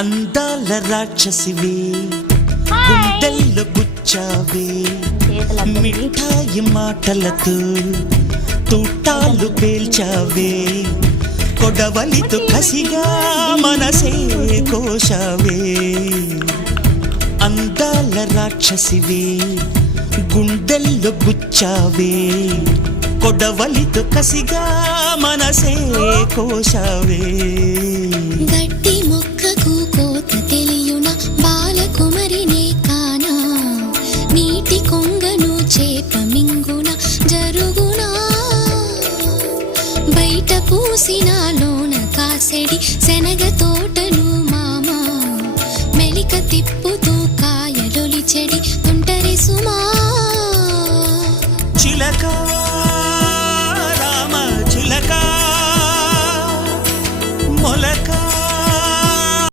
అందాల రాక్షసివే గుండెల్లో గుచ్చావే మిఠాయి మాటలతో తూటాలు పేల్చావే కొడవలితో కసిగా మనసే కోశావే అందాల రాక్షసివే గుండెల్లో గుచ్చావే కొడవలితో కసిగా మనసే కోశావే గట్టి